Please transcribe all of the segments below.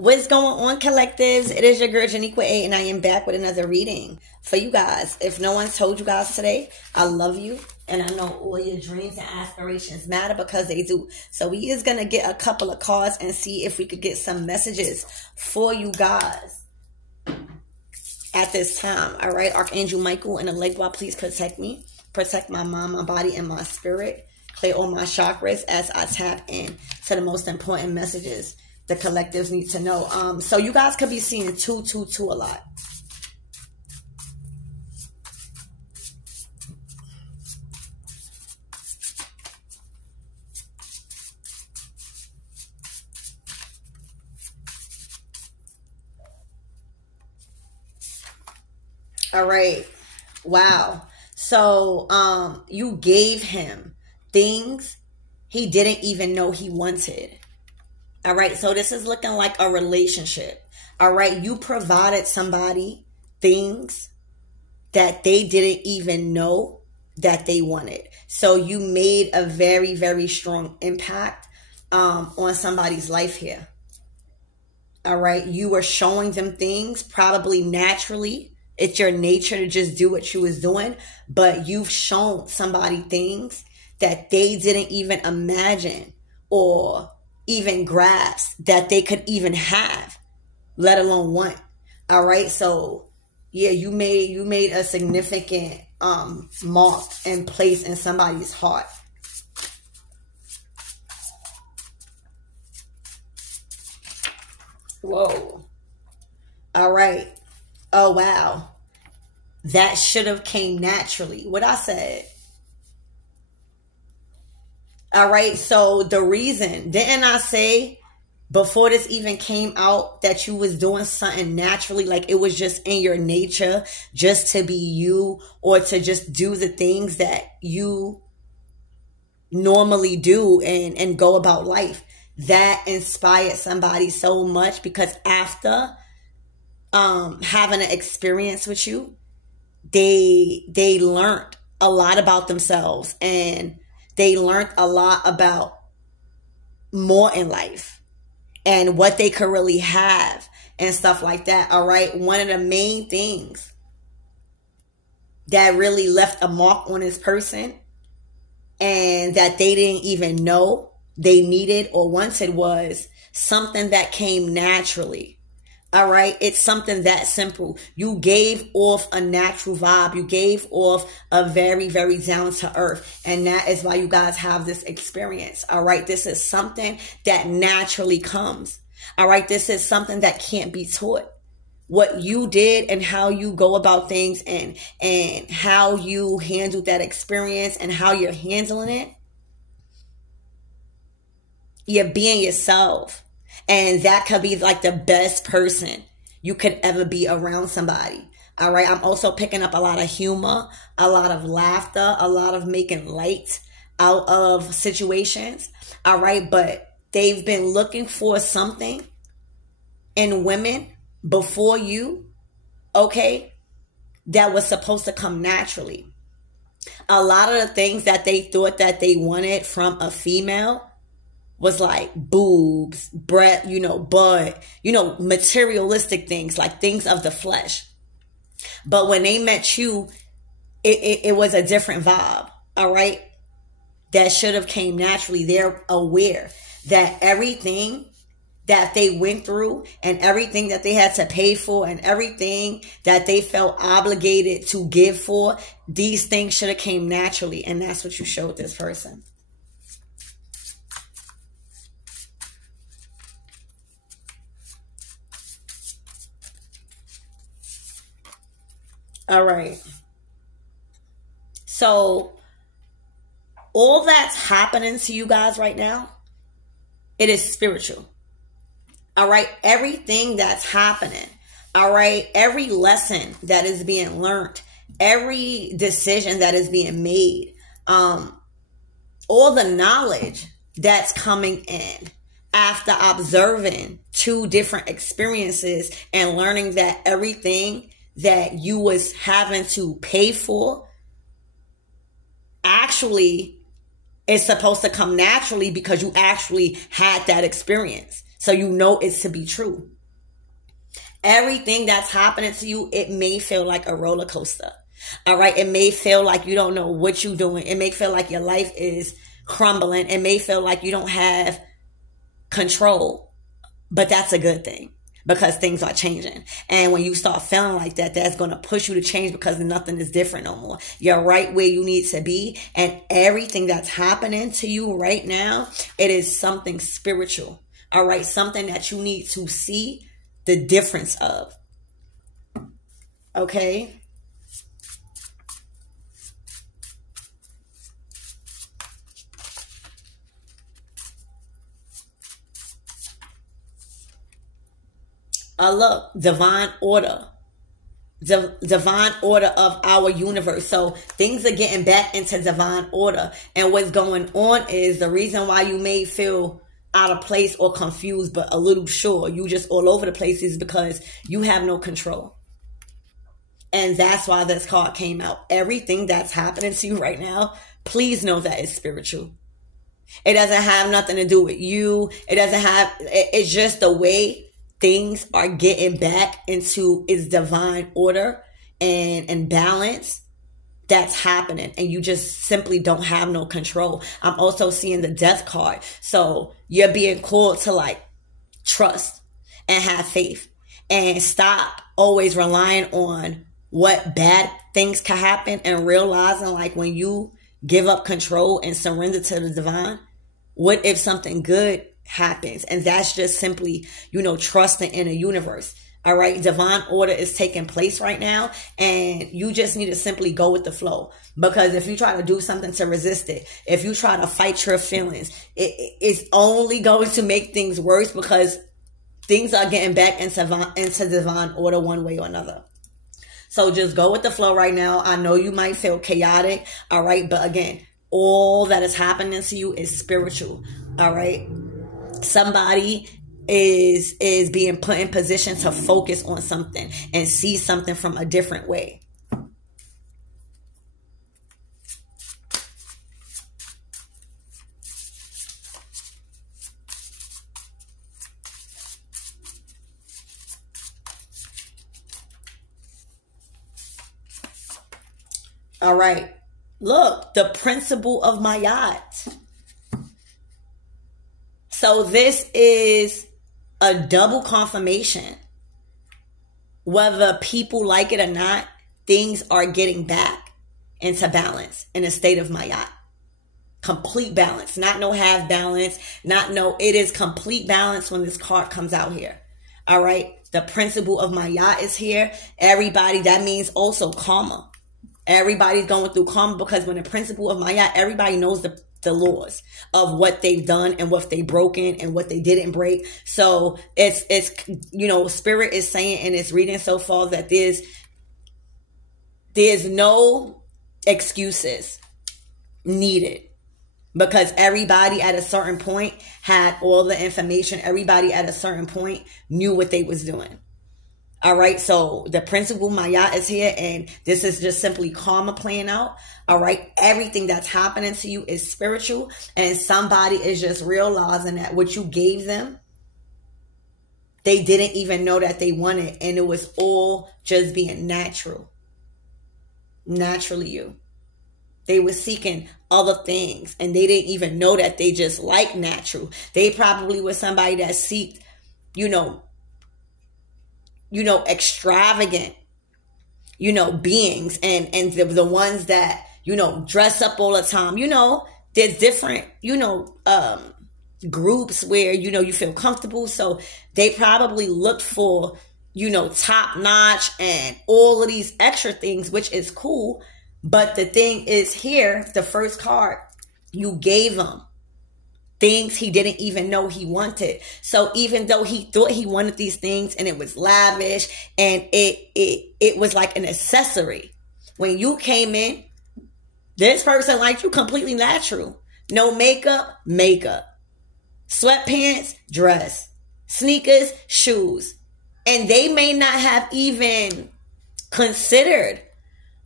What's going on, collectives? It is your girl Janiqua A, and I am back with another reading for you guys. If no one's told you guys today, I love you, and I know all your dreams and aspirations matter because they do. So we is gonna get a couple of cards and see if we could get some messages for you guys at this time. All right, Archangel Michael and the Legua, please protect me, protect my mind, my body, and my spirit. Clear all my chakras as I tap in to the most important messages the collectives need to know. So you guys could be seeing 222 a lot. All right. Wow. So you gave him things he didn't even know he wanted. All right, so this is looking like a relationship. All right, you provided somebody things that they didn't even know that they wanted. So you made a very, very strong impact on somebody's life here. All right, you were showing them things probably naturally. It's your nature to just do what you was doing, but you've shown somebody things that they didn't even imagine or even grasp that they could even have, let alone want. All right, so yeah, you made a significant mark and place in somebody's heart. Whoa. All right. Oh wow, that should have came naturally. What I said. All right, so the reason, didn't I say before this even came out that you was doing something naturally, like it was just in your nature just to be you or to just do the things that you normally do and go about life? That inspired somebody so much because after having an experience with you, they learned a lot about themselves and they learned a lot about more in life and what they could really have and stuff like that. All right. One of the main things that really left a mark on this person and that they didn't even know they needed or wanted was something that came naturally. All right. It's something that simple. You gave off a natural vibe. You gave off a very, very down to earth. And that is why you guys have this experience. All right. This is something that naturally comes. All right. This is something that can't be taught. What you did and how you go about things and how you handled that experience and how you're handling it. You're being yourself. And that could be like the best person you could ever be around somebody. All right. I'm also picking up a lot of humor, a lot of laughter, a lot of making light out of situations. All right. But they've been looking for something in women before you. Okay. That was supposed to come naturally. A lot of the things that they thought that they wanted from a female was like boobs, breath, butt, materialistic things, like things of the flesh. But when they met you, it was a different vibe, all right? That should have came naturally. They're aware that everything that they went through and everything that they had to pay for and everything that they felt obligated to give for, these things should have came naturally. And that's what you showed this person. All right. So all that's happening to you guys right now, it is spiritual. All right. Everything that's happening. All right. Every lesson that is being learned, every decision that is being made, all the knowledge that's coming in after observing two different experiences and learning that everything that you was having to pay for actually is supposed to come naturally because you actually had that experience. So you know it's to be true. Everything that's happening to you, it may feel like a roller coaster. All right. It may feel like you don't know what you're doing. It may feel like your life is crumbling. It may feel like you don't have control, but that's a good thing because things are changing. And when you start feeling like that, that's going to push you to change because nothing is different no more. You're right where you need to be. And everything that's happening to you right now, it is something spiritual. All right. Something that you need to see the difference of. Okay. Look, divine order. Divine order of our universe. So things are getting back into divine order. And what's going on is the reason why you may feel out of place or confused, but a little sure, you just all over the place, is because you have no control. And that's why this card came out. Everything that's happening to you right now, please know that it's spiritual. It doesn't have nothing to do with you. It's just the way things are getting back into its divine order and balance that's happening. And you just simply don't have no control. I'm also seeing the death card. So you're being called to like trust and have faith and stop always relying on what bad things can happen and realizing like when you give up control and surrender to the divine, what if something good happens? And that's just simply, trusting in a universe. All right. Divine order is taking place right now. And you just need to simply go with the flow. Because if you try to do something to resist it, if you try to fight your feelings, it's only going to make things worse because things are getting back into divine order one way or another. So just go with the flow right now. I know you might feel chaotic. All right. But again, all that is happening to you is spiritual. All right. Somebody is being put in position to focus on something and see something from a different way. All right. Look, the principle of my yacht. So this is a double confirmation. Whether people like it or not, things are getting back into balance in a state of my yacht. Complete balance. Not no half balance. It is complete balance when this card comes out here. All right. The principle of my yacht is here. Everybody, that means also karma. Everybody's going through karma because when the principle of my yacht, everybody knows the laws of what they've done and what they've broken and what they didn't break. So it's Spirit is saying in its reading so far that there's no excuses needed because everybody at a certain point had all the information. Everybody at a certain point knew what they was doing. All right. So the principle Maya is here and this is just simply karma playing out. All right. Everything that's happening to you is spiritual and somebody is just realizing that what you gave them, they didn't even know that they wanted. And it was all just being natural. Naturally you. They were seeking other things and they didn't even know that they just like natural. They probably were somebody that seeked, extravagant, beings and the ones that, dress up all the time. There's different, groups where, you feel comfortable. So they probably looked for, top notch and all of these extra things, which is cool. But the thing is here, the first card, you gave him things he didn't even know he wanted. So even though he thought he wanted these things and it was lavish and it was like an accessory. When you came in, this person liked you completely natural. No makeup, sweatpants, dress, sneakers, shoes. And they may not have even considered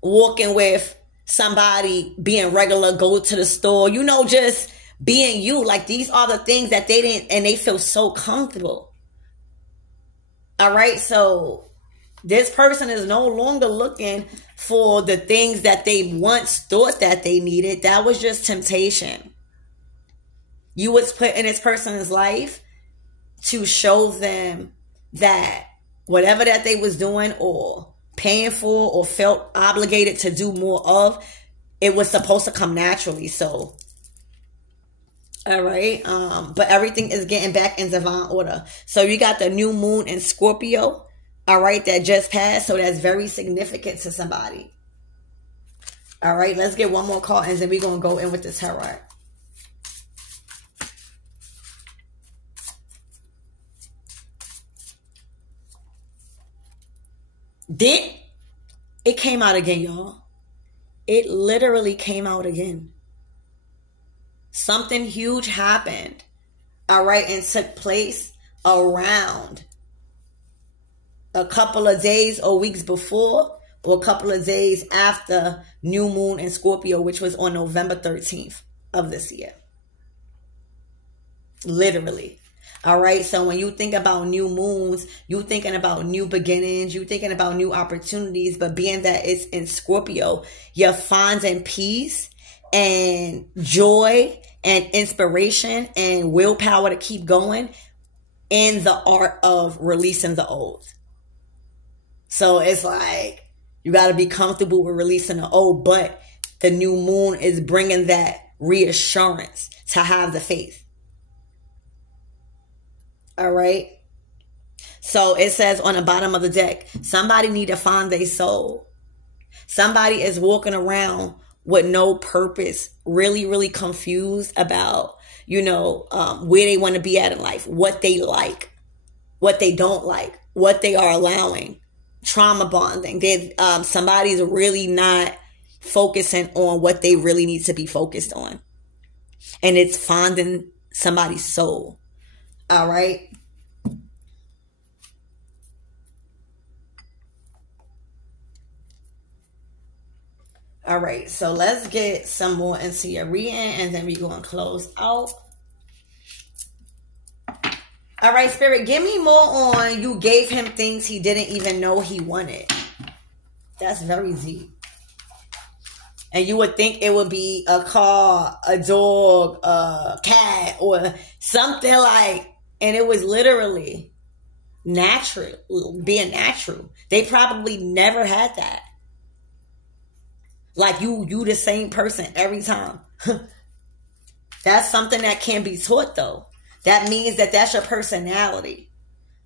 walking with somebody being regular, go to the store, just being you. Like these are the things that they didn't, and they feel so comfortable. All right. So this person is no longer looking for the things that they once thought that they needed. That was just temptation. You was put in this person's life to show them that whatever that they was doing or paying for or felt obligated to do more of, it was supposed to come naturally. So, all right. But everything is getting back in divine order. So you got the new moon in Scorpio, all right, that just passed. So that's very significant to somebody. All right, let's get one more card and then we're going to go in with the tarot. It came out again, y'all. It literally came out again. Something huge happened, all right, and took place around a couple of days or weeks before or a couple of days after new moon in Scorpio, which was on November 13th of this year. Literally. All right. So when you think about new moons, you thinking about new beginnings, you thinking about new opportunities. But being that it's in Scorpio, you're finding peace and joy and inspiration and willpower to keep going in the art of releasing the old. So it's like you got to be comfortable with releasing the old, but the new moon is bringing that reassurance to have the faith. All right. So it says on the bottom of the deck, somebody need to find their soul. Somebody is walking around with no purpose, really, really confused about, where they want to be at in life, what they like, what they don't like, what they are allowing, trauma bonding. Somebody's really not focusing on what they really need to be focused on. And it's finding somebody's soul. All right. All right. So let's get some more into your reading and then we're going to close out. All right, Spirit, give me more on you gave him things he didn't even know he wanted. That's very deep. And you would think it would be a car, a dog, a cat, or something like, and it was literally natural, being natural. They probably never had that. Like you the same person every time. That's something that can be taught though. That means that that's your personality.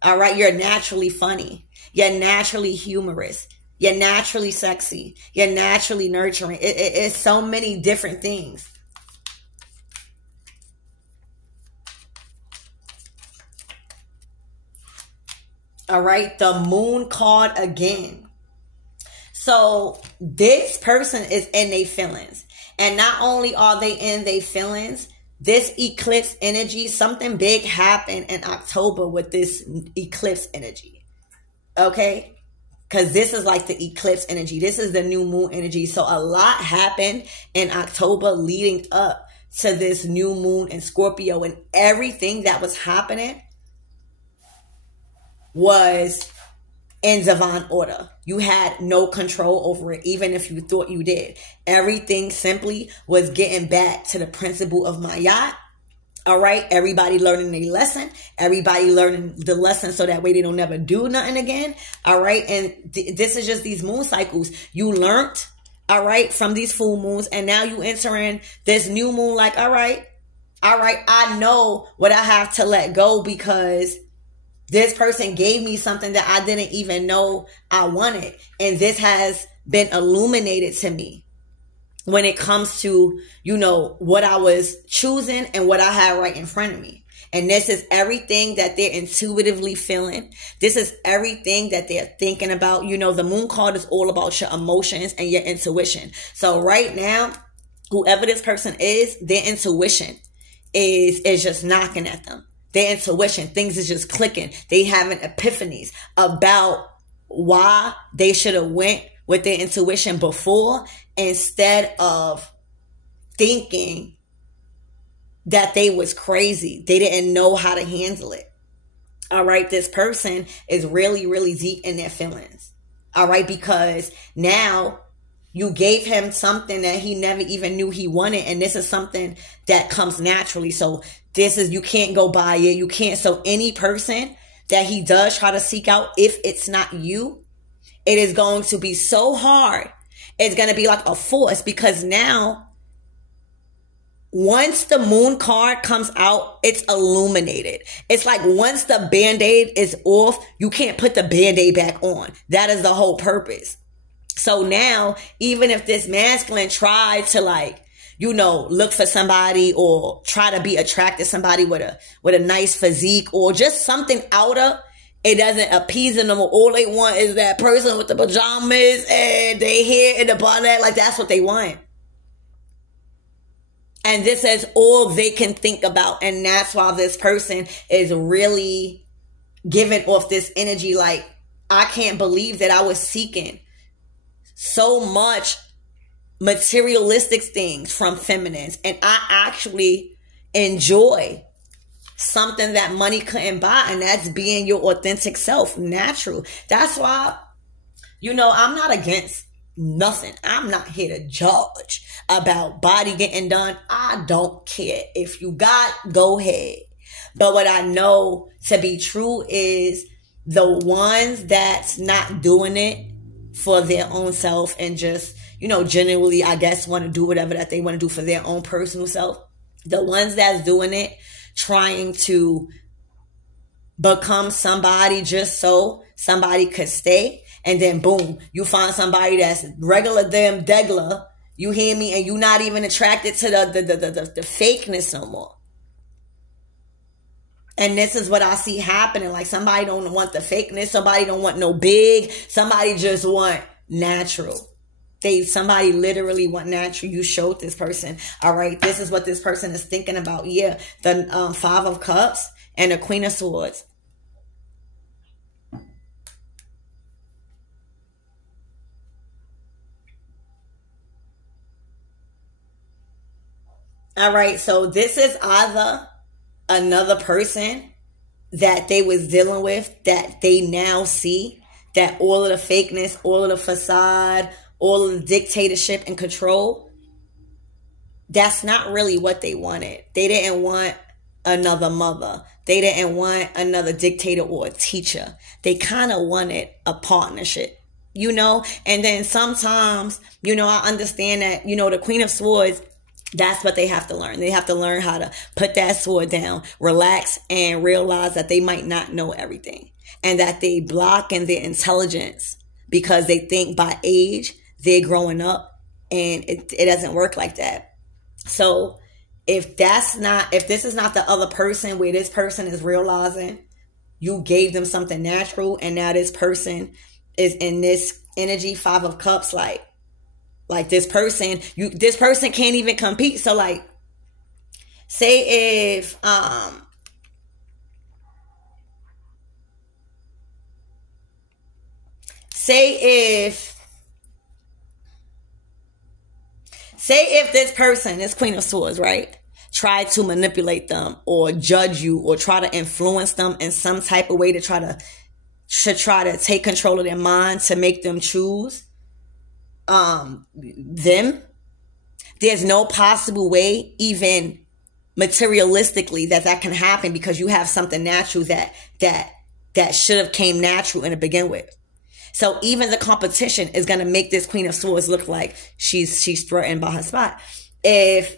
All right. You're naturally funny. You're naturally humorous. You're naturally sexy. You're naturally nurturing. It's so many different things. All right. The moon card again. So this person is in their feelings. And not only are they in their feelings, this eclipse energy, something big happened in October with this eclipse energy. Okay? Because this is like the eclipse energy. This is the new moon energy. So a lot happened in October leading up to this new moon in Scorpio. And everything that was happening was in divine order. You had no control over it, even if you thought you did. Everything simply was getting back to the principle of Mayat. All right. Everybody learning a lesson. Everybody learning the lesson so that way they don't never do nothing again. All right. And this is just these moon cycles. You learned, all right, from these full moons. And now you entering this new moon like, all right, I know what I have to let go because this person gave me something that I didn't even know I wanted. And this has been illuminated to me when it comes to, what I was choosing and what I had right in front of me. And this is everything that they're intuitively feeling. This is everything that they're thinking about. The moon card is all about your emotions and your intuition. So right now, whoever this person is, their intuition is just knocking at them. Their intuition, things is just clicking. They having epiphanies about why they should have went with their intuition before instead of thinking that they was crazy. They didn't know how to handle it. All right, this person is really, really deep in their feelings. All right, because now you gave him something that he never even knew he wanted. And this is something that comes naturally. So you can't go by it. You can't. So any person that he does try to seek out, if it's not you, it is going to be so hard. It's going to be like a force, because now once the moon card comes out, it's illuminated. It's like once the band-aid is off, you can't put the band-aid back on. That is the whole purpose. So now, even if this masculine tried to look for somebody or try to be attracted to somebody with a nice physique or just something outer, it doesn't appease them. All they want is that person with the pajamas and they hair and the bonnet. Like, that's what they want. And this is all they can think about. And that's why this person is really giving off this energy like, I can't believe that I was seeking so much materialistic things from feminines, and I actually enjoy something that money couldn't buy, and that's being your authentic self, natural. That's why, I'm not against nothing. I'm not here to judge about body getting done. I don't care. If you go ahead. But what I know to be true is the ones that's not doing it for their own self and just, genuinely, I guess, want to do whatever that they want to do for their own personal self. The ones that's doing it, trying to become somebody just so somebody could stay. And then boom, you find somebody that's regular damn degler. You hear me? And you're not even attracted to the fakeness no more. And this is what I see happening. Like, somebody don't want the fakeness. Somebody don't want no big. Somebody just want natural. Somebody literally want natural. You showed this person. All right. This is what this person is thinking about. Yeah. The 5 of Cups and the Queen of Swords. All right. So this is either another person that they was dealing with that they now see that all of the fakeness, all of the facade, all of the dictatorship and control, that's not really what they wanted. They didn't want another mother. They didn't want another dictator or a teacher. They kind of wanted a partnership, and then sometimes, I understand that, the Queen of Swords, that's what they have to learn. They have to learn how to put that sword down, relax, and realize that they might not know everything. And that they block in their intelligence because they think by age they're growing up, and it doesn't work like that. So if this is not the other person where this person is realizing you gave them something natural, and now this person is in this energy, 5 of Cups, like this person can't even compete. So say if this person, this Queen of Swords, right, try to manipulate them or judge you or try to influence them in some type of way to try to take control of their mind to make them choose them, there's no possible way, even materialistically, that can happen, because you have something natural that should have came natural in to begin with. So even the competition is going to make this Queen of Swords look like she's threatened by her spot. Even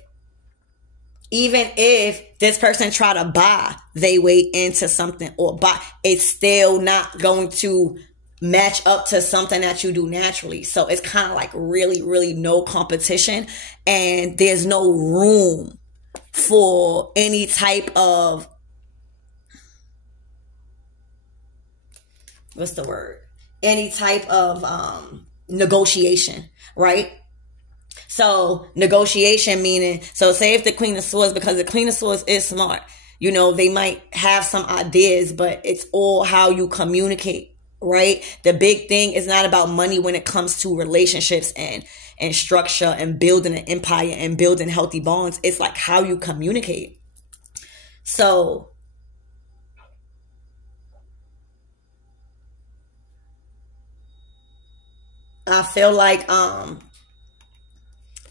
if this person try to buy their way into something or buy, it's still not going to match up to something that you do naturally. So it's kind of like really, really no competition, and there's no room for any type of, any type of negotiation, right? So negotiation meaning, so say if the Queen of Swords, because the Queen of Swords is smart, they might have some ideas, but it's all how you communicate. Right? The big thing is not about money when it comes to relationships and structure and building an empire and building healthy bonds. It's like how you communicate. So I feel like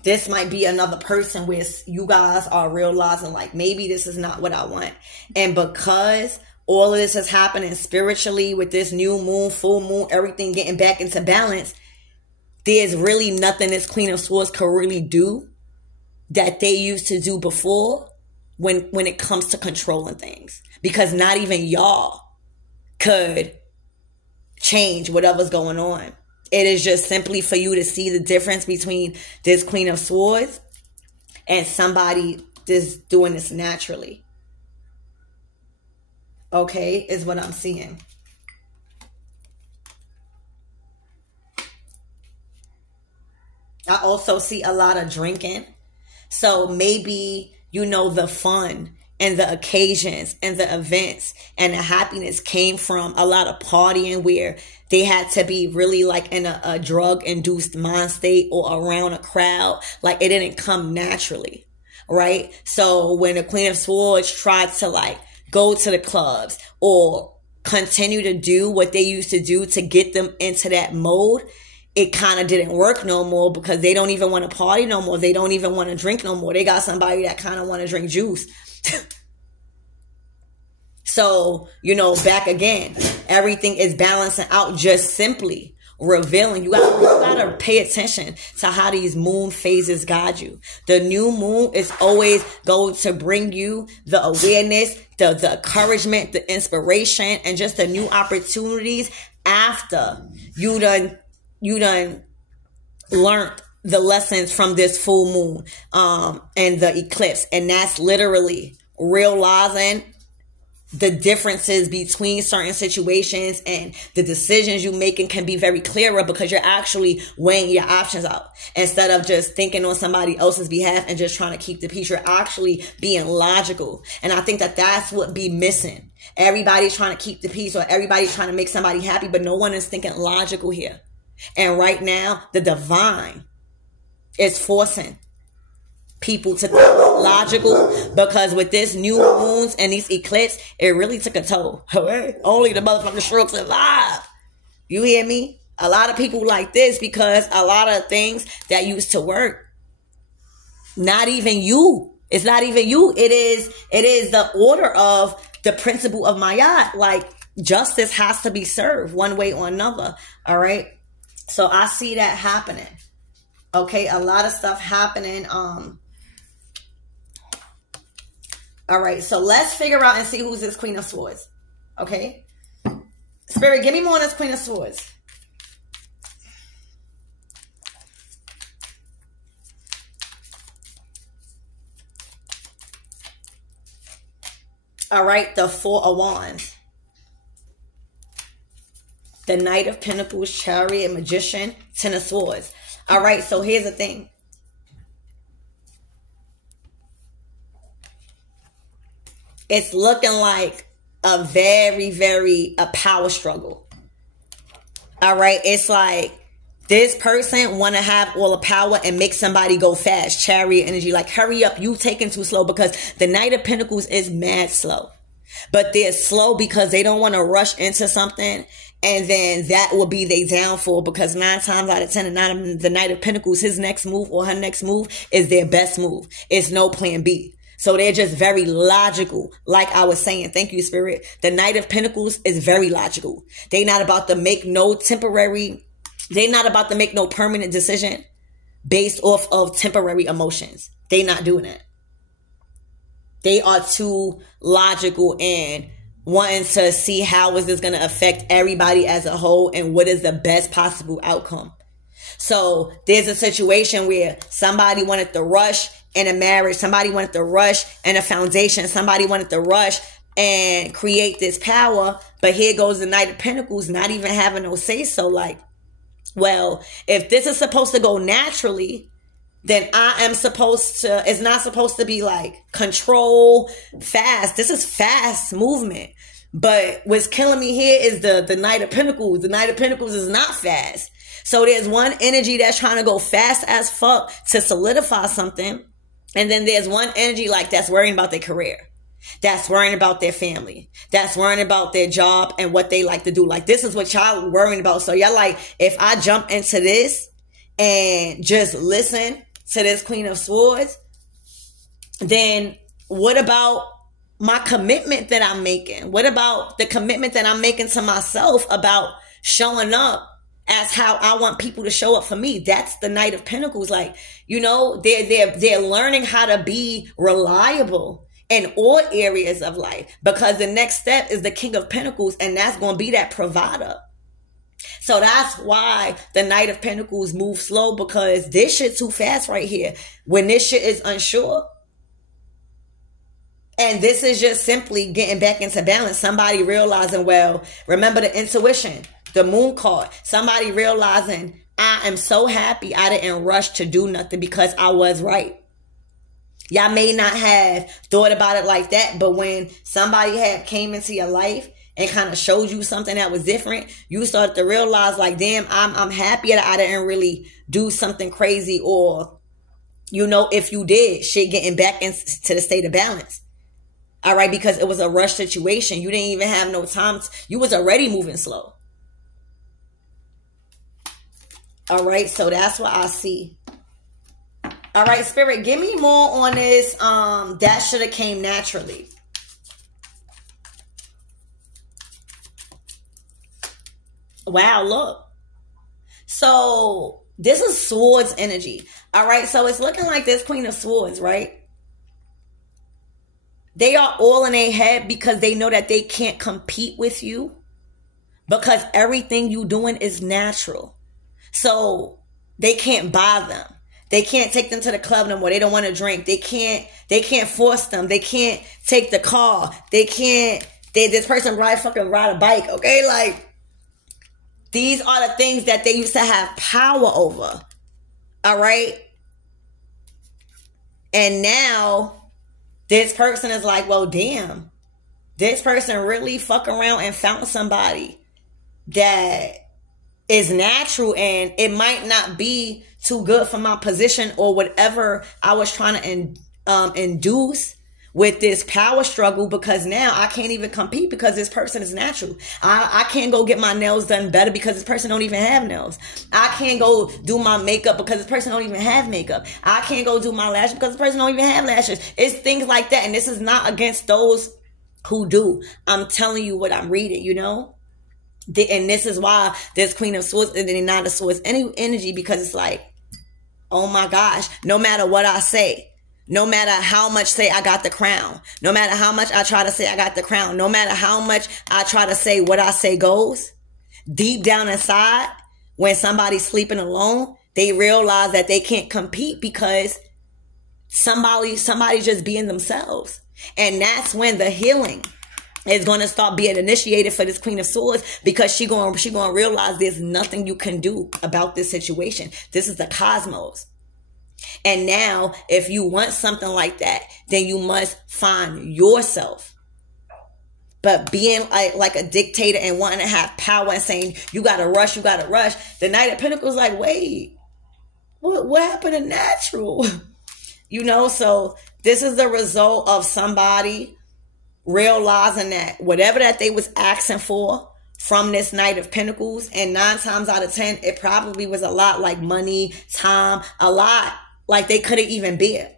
this might be another person where you guys are realizing like, maybe this is not what I want. And because all of this is happening spiritually with this new moon, full moon, everything getting back into balance, there's really nothing this Queen of Swords could really do that they used to do before when it comes to controlling things. Because not even y'all could change whatever's going on. It is just simply for you to see the difference between this Queen of Swords and somebody just doing this naturally. Okay, is what I'm seeing. I also see a lot of drinking. So maybe, you know, the fun and the occasions and the events and the happiness came from a lot of partying where they had to be really like in a drug-induced mind state or around a crowd. Like it didn't come naturally, right? So when the Queen of Swords tried to like go to the clubs or continue to do what they used to do to get them into that mode, it kind of didn't work no more because they don't even want to party no more. They don't even want to drink no more. They got somebody that kind of want to drink juice. So, you know, back again, everything is balancing out, just simply revealing. You gotta pay attention to how these moon phases guide you. The new moon is always going to bring you the awareness, the encouragement, the inspiration, and just the new opportunities after you done learned the lessons from this full moon and the eclipse. And that's literally realizing the differences between certain situations, and the decisions you making can be very clearer because you're actually weighing your options out instead of just thinking on somebody else's behalf and just trying to keep the peace. You're actually being logical. And I think that that's what be missing. Everybody's trying to keep the peace, or everybody's trying to make somebody happy, but no one is thinking logical here. And right now, the divine is forcing people to think logical, because with this new moons and these eclipse, it really took a toll. Only the motherfucking strokes survive. You hear me? A lot of people like this because a lot of things that used to work, not even you. It's not even you. It is the order of the principle of Mayat. Like, justice has to be served one way or another. All right. So I see that happening. Okay. A lot of stuff happening. All right, so let's figure out and see who's this Queen of Swords. Okay? Spirit, give me more on this Queen of Swords. All right, the Four of Wands. The Knight of Pentacles, Chariot, Magician, Ten of Swords. All right, so here's the thing. It's looking like a very power struggle. All right. It's like this person want to have all the power and make somebody go fast. Chariot energy. Like, hurry up. You taking too slow, because the Knight of Pentacles is mad slow. But they're slow because they don't want to rush into something. And then that will be their downfall, because 9 times out of 10, the Knight of Pentacles, his next move or her next move is their best move. It's no plan B. So they're just very logical. Like I was saying, thank you, Spirit. The Knight of Pentacles is very logical. They're not about to make no permanent decision based off of temporary emotions. They're not doing it. They are too logical and wanting to see how is this going to affect everybody as a whole and what is the best possible outcome. So there's a situation where somebody wanted to rush in a marriage, somebody wanted to rush in a foundation, somebody wanted to rush and create this power, but here goes the Knight of Pentacles not even having no say so. Like, well, if this is supposed to go naturally, then it's not supposed to be like control fast. This is fast movement. But what's killing me here is the Knight of Pentacles. The Knight of Pentacles is not fast. So there's one energy that's trying to go fast as fuck to solidify something. And then there's one energy like that's worrying about their career. that's worrying about their family, that's worrying about their job and what they like to do. Like, this is what y'all worrying about. So y'all like, if I jump into this and just listen to this Queen of Swords, then what about my commitment that I'm making? What about the commitment that I'm making to myself about showing up as how I want people to show up for me? That's the Knight of Pentacles. Like, you know, they're learning how to be reliable in all areas of life, because the next step is the King of Pentacles, and that's going to be that provider. So that's why the Knight of Pentacles moves slow, because this shit too fast right here. When this shit is unsure, and this is just simply getting back into balance. Somebody realizing, well, remember the intuition, the moon card. Somebody realizing, I am so happy I didn't rush to do nothing because I was right. Y'all may not have thought about it like that, but when somebody had came into your life and kind of showed you something that was different, you started to realize, like, damn, I'm happy that I didn't really do something crazy, or, you know, if you did, shit getting back into the state of balance. All right, because it was a rush situation. You didn't even have no time. You was already moving slow. All right, so that's what I see. All right, Spirit, give me more on this. That should have came naturally. Wow, look. So this is Swords energy. All right, so it's looking like this Queen of Swords, right? They are all in their head because they know that they can't compete with you, because everything you doing is natural. So they can't buy them. They can't take them to the club no more. They don't want to drink. They can't force them. They can't take the car. This person ride a bike. Okay. Like, these are the things that they used to have power over. All right. And now this person is like, well, damn, this person really fuck around and found somebody that is natural, and it might not be too good for my position or whatever I was trying to induce with this power struggle, because now I can't even compete because this person is natural. I can't go get my nails done better because this person don't even have nails. I can't go do my makeup because this person don't even have makeup. I can't go do my lashes because this person don't even have lashes. It's things like that. And this is not against those who do. I'm telling you what I'm reading, you know? And this is why there's Queen of Swords and then Nine of Swords energy, because it's like, oh my gosh, no matter what I say, no matter how much say I got the crown, no matter how much I try to say I got the crown, no matter how much I try to say what I say goes, deep down inside, when somebody's sleeping alone, they realize that they can't compete because somebody's just being themselves. And that's when the healing is going to start being initiated for this Queen of Swords, because she going to realize there's nothing you can do about this situation. This is the cosmos. And now, if you want something like that, then you must find yourself. But being like a dictator and wanting to have power and saying, you got to rush, you got to rush. The Knight of Pentacles like, wait, what happened to natural? You know, so this is the result of somebody realizing that whatever that they was asking for from this Knight of Pentacles, and 9 times out of 10, it probably was a lot, like money, time, a lot like they couldn't even bear.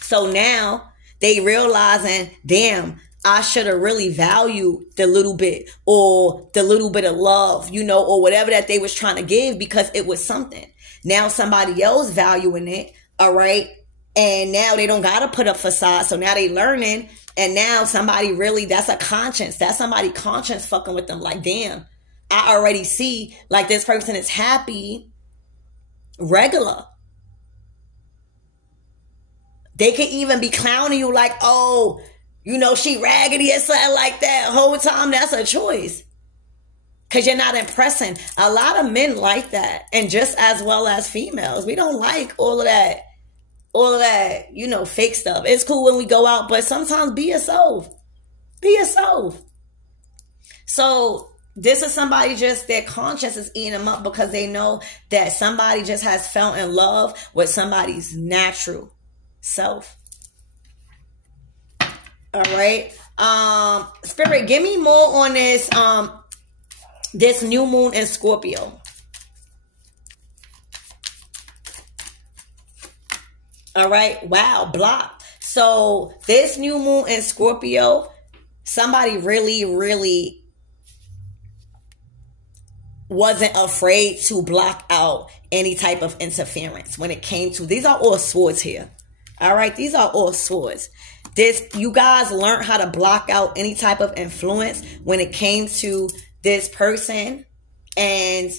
So now they realizing, damn, I should have really valued the little bit, or the little bit of love, you know, or whatever that they was trying to give, because it was something. Now somebody else valuing it, all right? And now they don't got to put up facade. So now they learning. And now somebody really, that's a conscience. That's somebody conscience fucking with them. Like, damn, I already see, like, this person is happy regular. They can even be clowning you like, oh, you know, she raggedy or something like that. Whole time, that's a choice. Because you're not impressing. A lot of men like that. And just as well as females. We don't like all of that, you know, fake stuff. It's cool when we go out, but sometimes be yourself. Be yourself. So this is somebody just, their conscience is eating them up, because they know that somebody just has fell in love with somebody's natural self. All All right. Spirit, give me more on this this new moon in Scorpio. All right. Wow, block. So this new moon in Scorpio, somebody really wasn't afraid to block out any type of interference when it came to, these are all swords here. All right, these are all swords. You guys learned how to block out any type of influence when it came to this person and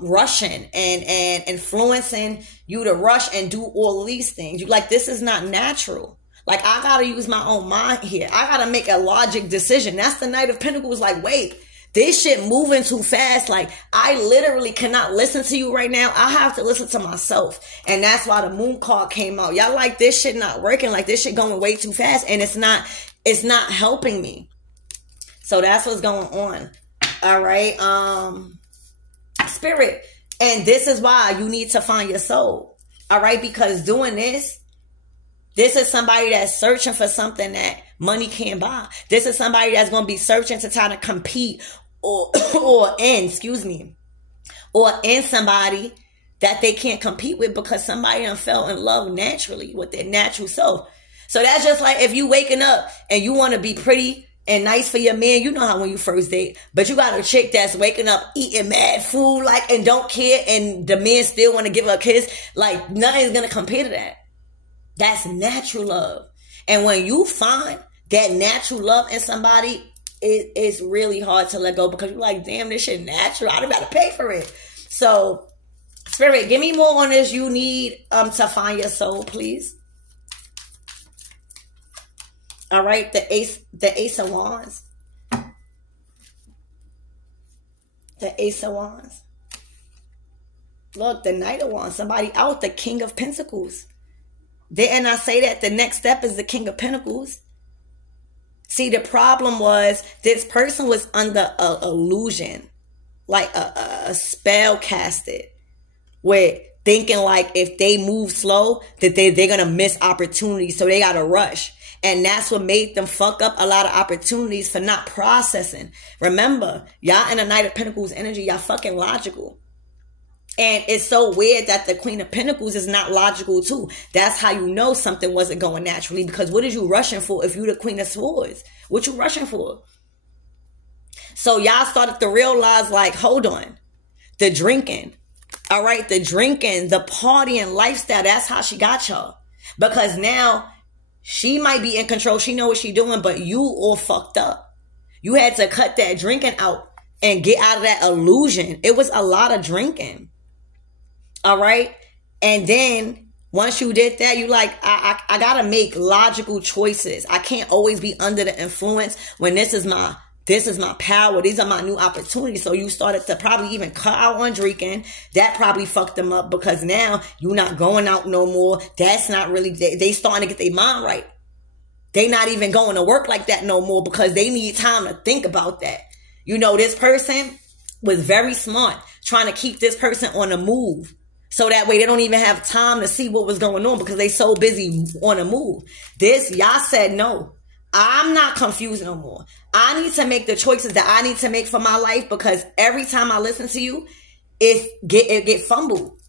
rushing and influencing you to rush and do all these things. You like, this is not natural. Like, I gotta use my own mind here. I gotta make a logic decision. That's the Knight of Pentacles. Like, wait, this shit moving too fast. Like, I literally cannot listen to you right now. I have to listen to myself. And that's why the moon card came out. Y'all like, this shit not working. Like, this shit going way too fast. And it's not helping me. So that's what's going on. All right. Spirit. And this is why you need to find your soul. All right. Because doing this is somebody that's searching for something that money can't buy. This is somebody that's going to be searching to try to compete or end somebody that they can't compete with because somebody done fell in love naturally with their natural self. So that's just like if you waking up and you want to be pretty and nice for your man, you know how when you first date, but you got a chick that's waking up eating mad food like and don't care, and the man still want to give her a kiss, like nothing's going to compare to that. That's natural love. And when you find that natural love in somebody, it's really hard to let go because you're like, damn, this shit natural. I don't got to pay for it. So, Spirit, give me more on this. You need to find your soul, please. All right, the Ace of Wands. The Ace of Wands. Look, the Knight of Wands. Somebody out, the King of Pentacles. Didn't I say that the next step is the King of Pentacles? See, the problem was this person was under an illusion, like a spell casted, with thinking like if they move slow, that they're going to miss opportunities, so they got to rush. And that's what made them fuck up a lot of opportunities for not processing. Remember, y'all in the Knight of Pentacles energy, y'all fucking logical. And it's so weird that the Queen of Pentacles is not logical too. That's how you know something wasn't going naturally. Because what is you rushing for if you the Queen of Swords? What you rushing for? So y'all started to realize, like, hold on. The drinking. All right, the drinking, the partying lifestyle, that's how she got y'all. Because now she might be in control. She know what she doing, but you all fucked up. You had to cut that drinking out and get out of that illusion. It was a lot of drinking. All right. And then once you did that, you like, I got to make logical choices. I can't always be under the influence when this is my power. These are my new opportunities. So you started to probably even cut out on drinking. That probably fucked them up because now you're not going out no more. That's not really, they starting to get their mind right. They not even going to work like that no more because they need time to think about that. You know, this person was very smart trying to keep this person on the move. So that way they don't even have time to see what was going on because they so busy on the move. Y'all said, no, I'm not confused no more. I need to make the choices that I need to make for my life because every time I listen to you, it get fumbled.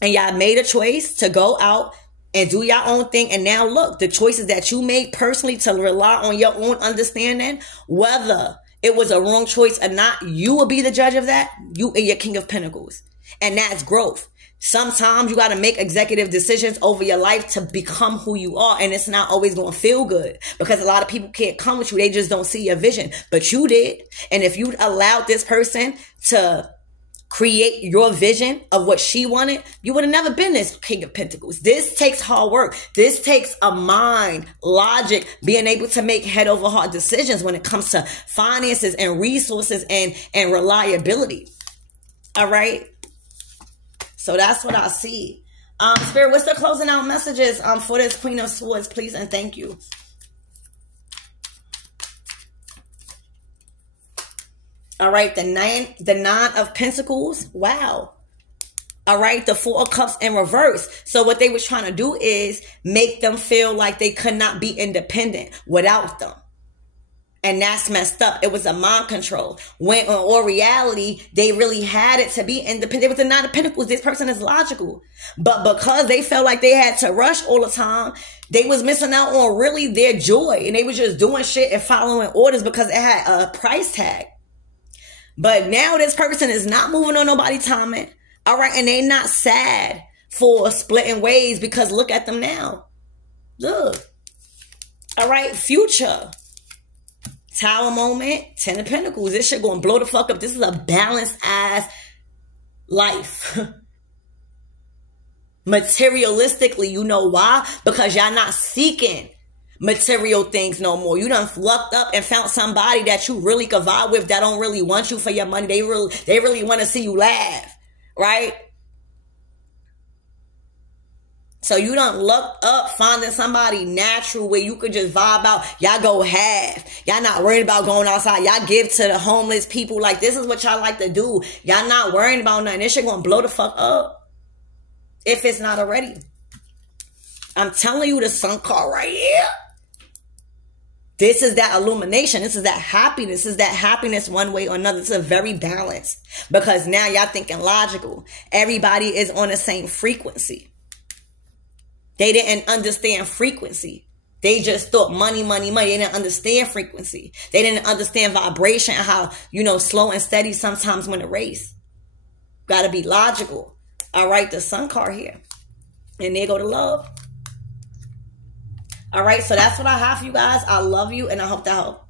And y'all made a choice to go out and do your own thing. And now look, the choices that you made personally to rely on your own understanding, whether it was a wrong choice or not, you will be the judge of that. You and your King of Pentacles. And that's growth. Sometimes you got to make executive decisions over your life to become who you are. And it's not always going to feel good because a lot of people can't come with you. They just don't see your vision. But you did. And if you allowed this person to create your vision of what she wanted, you would have never been this King of Pentacles. This takes hard work. This takes a mind, logic, being able to make head over heart decisions when it comes to finances and resources and reliability. All right. So that's what I see. Spirit, what's the closing out messages for this Queen of Swords, please, and thank you. All right, the nine of Pentacles. Wow. All right, the Four of Cups in reverse. So what they was trying to do is make them feel like they could not be independent without them. And that's messed up. It was a mind control. When in all reality, they really had it to be independent. It was the Nine of Pentacles. This person is logical. But because they felt like they had to rush all the time, they was missing out on really their joy. And they was just doing shit and following orders because it had a price tag. But now this person is not moving on nobody's timing. All right. And they not sad for splitting ways because look at them now. Look. All right. Future. Tower moment, Ten of Pentacles. This shit gonna blow the fuck up. This is a balanced ass life. Materialistically, you know why? Because y'all not seeking material things no more. You done lucked up and found somebody that you really could vibe with that don't really want you for your money. They really want to see you laugh, right? So you done lucked up finding somebody natural where you could just vibe out. Y'all go half. Y'all not worried about going outside. Y'all give to the homeless people. Like, this is what y'all like to do. Y'all not worrying about nothing. This shit gonna blow the fuck up. If it's not already. I'm telling you, the Sun card right here. This is that illumination. This is that happiness. This is that happiness one way or another. This is very balanced. Because now y'all thinking logical. Everybody is on the same frequency. They didn't understand frequency. They just thought money, money, money. They didn't understand frequency. They didn't understand vibration and how, you know, slow and steady sometimes win a race. Got to be logical. All right, the Sun card here. And there go the love. All right, so that's what I have for you guys. I love you and I hope that helped.